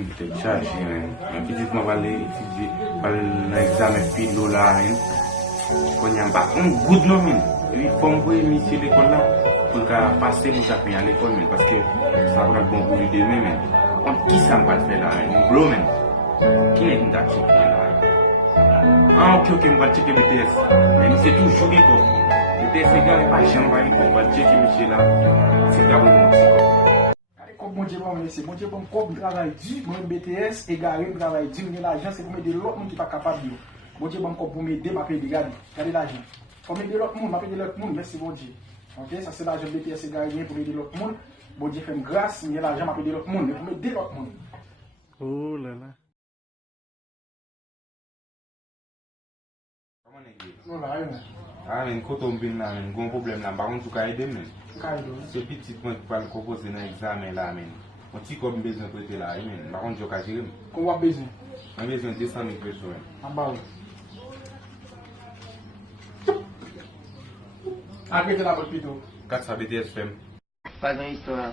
men, te chaje men. Mwen pitit mwen pale etidye, pale nan examen filo la men. Kon yon pa, good non men. E fòm kwe misye l'ekol la, pou ka pase mou sa pen an l'ekol men, paske sa pral bon pou lide men men. Kon ki sa mpal fe la men, bro men. Ki nek mta cheke la? Ok, mwa cheke BTS. Men se toujou gen kop. BTS e gare pa jan pa li kop, mwa cheke misye la. Se gare mwen si kop. Bon Dieu bon laisser bon Dieu bon comme travail dur moi BTS égaré travail dur mais l'argent c'est pour m'aider l'autre monde qui pas capable de bon Dieu bon comme pour m'aider m'a payer regardez l'argent pour m'aider l'autre monde m'a payer l'autre monde merci bon Dieu OK ça c'est l'argent BTS égaré pour m'aider l'autre monde bon Dieu fait grâce mais l'argent m'a payer l'autre monde mais pour m'aider l'autre monde oh là là non là rien ah men koto mbin la men gon problème la par contre tu ka aider men se petit point pour le proposer dans examen là men on ti comme besoin prêter là men par contre je ka gérer comment besoin on besoin 200 000 pesos en bas arrêtez la votre plutôt 400 BTS femme Pas dans l'histoire.